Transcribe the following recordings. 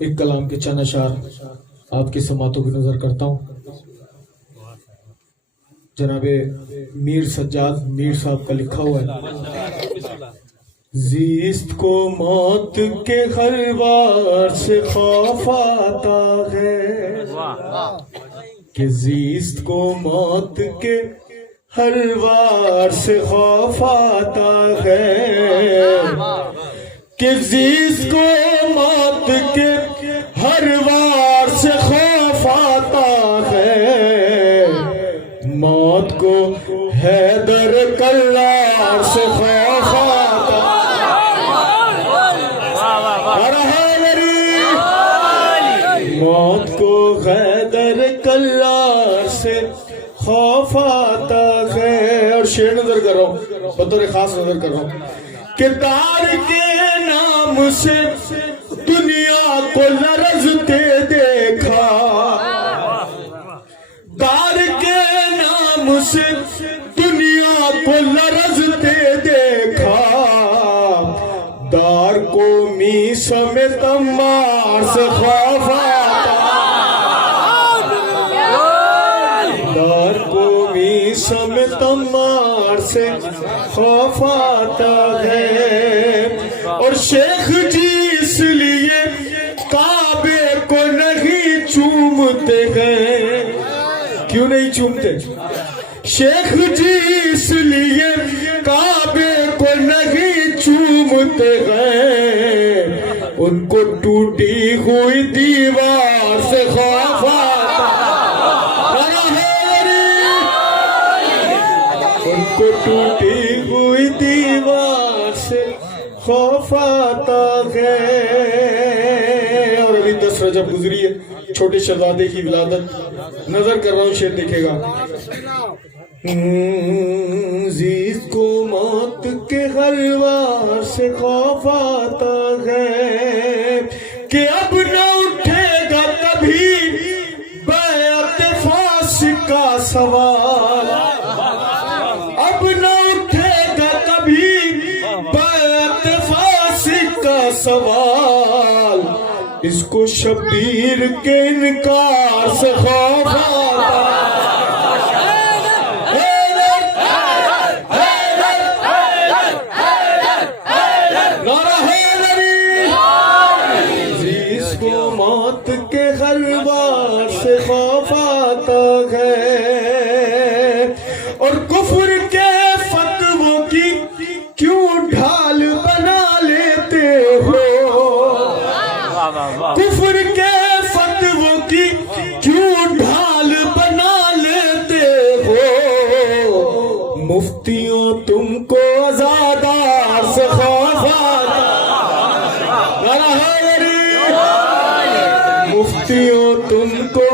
ایک کلام کے چند اشعار آپ کی سماعتوں کی نظر کرتا ہوں. جناب میر سجاد میر صاحب کا لکھا ہوا ہے. زیست کو موت کے ہر وار سے خوف آتا ہے کہ زیست کو موت کے ہر وار سے خوف آتا ہے کہ زیست کو موت کے ہر وار سے خوف آتا ہے. موت کو حیدر کرار سے خوف آتا موت کو حیدر کرار سے خوف آتا ہے. اور شعر نظر کر رہا ہوں بطور خاص نظر کر رہا ہوں کہ تار کے نام سے دنیا کو لرزتے دیکھا. تار کے نام سے دنیا کو لرزتے دیکھا. دار کو میسم تمار سے خوف آتا. دار کو میسم تمار سے خوف آتا ہے. اور شیخ جی اس لیے کعبے کو نہیں چومتے ہیں. کیوں نہیں چومتے؟ شیخ جی اس لیے کعبے کو نہیں چومتے ہیں. ان کو ٹوٹی ہوئی دیوار سے خوف آتا. ان کو ٹوٹی ہوئی دیوار سے خوف آتا ہے. اور ابھی 10 رجب گزری ہے. چھوٹے شہزادے کی ولادت نظر کر رہا ہوں. شعر دیکھے گا. زیست کو موت کے ہر وار سے خوف آتا ہے کہ اب نہ اٹھے گا کبھی بیعت فاسق کا سوال. اب نہ اٹھے گا کبھی بیعت فاسق کا سوال. اس کو شبیر کے انکار سے خوف آتا. زیست کو موت کے ہر وار سے خوف آتا ہے. اور کفر کے فتووں کی کیوں ڈھال بنا لیتے ہو. کفر کے فتووں کی کیوں ڈھال بنا لیتے ہو. مفتیوں تم کو عزادار سے خوف آتا. مفتیوں تم کو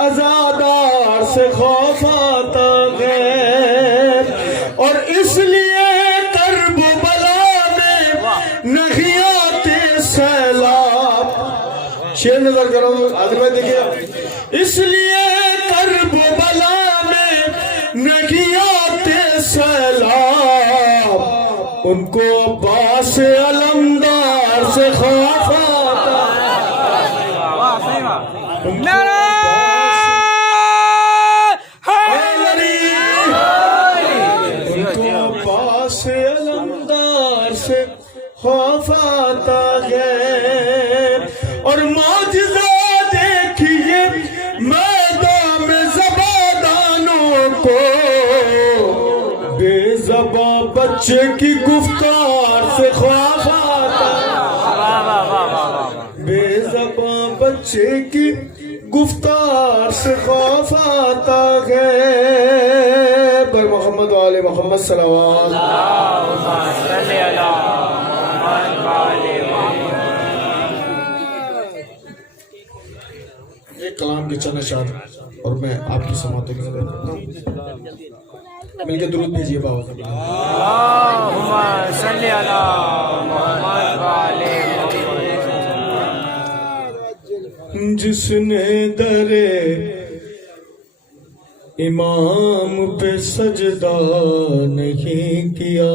عزادار سے خوف آتا ہے. اور اس لیے کرب و بلا میں نہیں آتے سیلاب. شعر نظر کرو آدھر بھائی دیکھئے. اس لیے کرب و بلا میں نہیں آتے سیلاب. ان کو عباس علمدار سے خوف آتا. ان کو عباس علمدار سے خوف آتا ہے. اور معجزہ دیکھیے میدان میں زبادانوں کو. بے زباں بچے کی گفتار سے خوف آتا. بے زباں بچے کی گفتار سے خوف آتا ہے. پر محمد و آل محمد صلوات. ایک کلام کے چند اشعار اور میں آپ کی سماعتوں کی نظر کرتا ہوں. مل کے درود بھیجیے بابا. اللہم صلی علی محمد و آل محمد. جس نے در امام پہ سجدہ نہیں کیا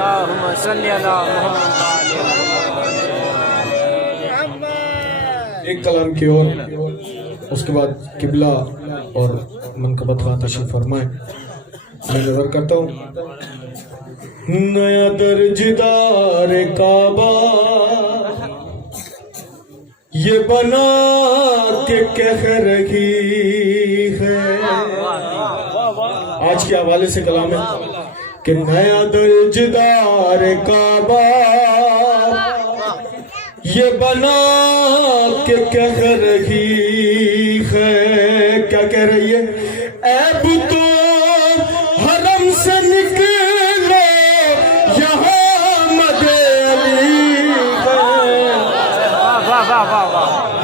اللهم صل على ایک کلام کی اور اس کے بعد قبلہ اور منقبت خواہ تشریف فرمائیں. میں نظر کرتا ہوں نیا درجدار کعبہ یہ بنا کے کہہ رہی ہے. آج کے حوالے سے کلام ہے کہ نیا درجدار کعبہ یہ بنا کے کہہ رہی ہے. کیا کہہ رہی ہے؟ عیب تو حرم سے نکلو یہاں مد علی ہے.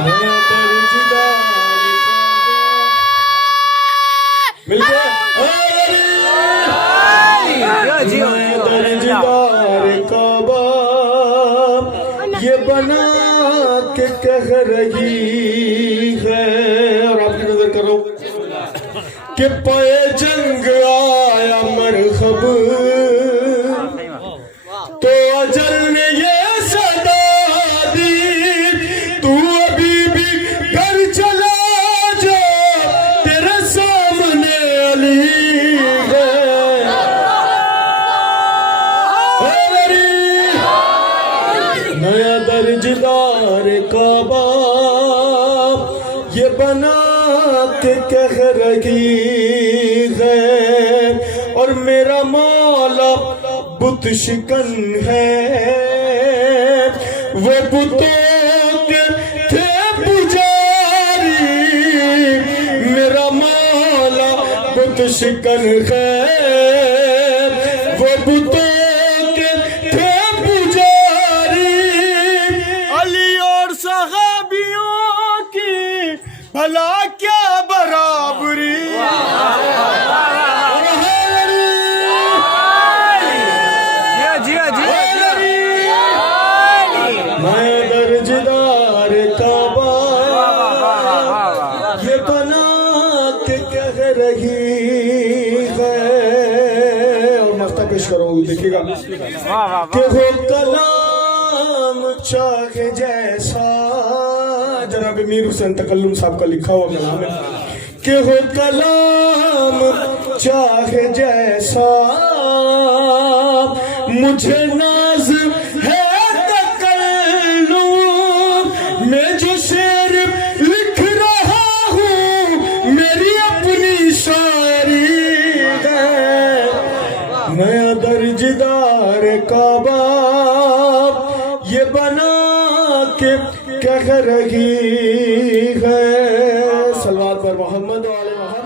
نیا درجدار مل گیا. نیا درجدار کعبہ یہ بنا کے کہہ رہی ہے. اور آپ کی نظر کرو کہ پائے جنگ آیا مرحب تو اجل نے یہ صدا دی تو ابھی بھی گھر چلا جا تیرے سامنے علی ہے. نیا درجدار کعبہ یہ بنا کے کہہ رہی ہے. اور میرا مولا بت شکن ہے وہ بتوں کے تھے پجاری. میرا مولا بت شکن ہے وہ بتوں کے تھے پجاری. علی اور صحابیوں کی بھلا کیا برابری. میں درجدار کعبہ یہ بنا کے کہہ رہی ہے. اور مفتہ پیش کرو دیکھیے گا کہ وہ کلام چاہے جیسا. جناب میر حسین تکلم صاحب کا لکھا ہوا کلام ہے کہ وہ کلام چاہے جیسا مجھے ناز ہے تکلم میں جو شعر لکھ رہا ہوں میری اپنی شاعری ہے. نیا درجدار کعبہ یہ بنا کے کہہ رہی ہے. صلوات پر محمد و آل محمد.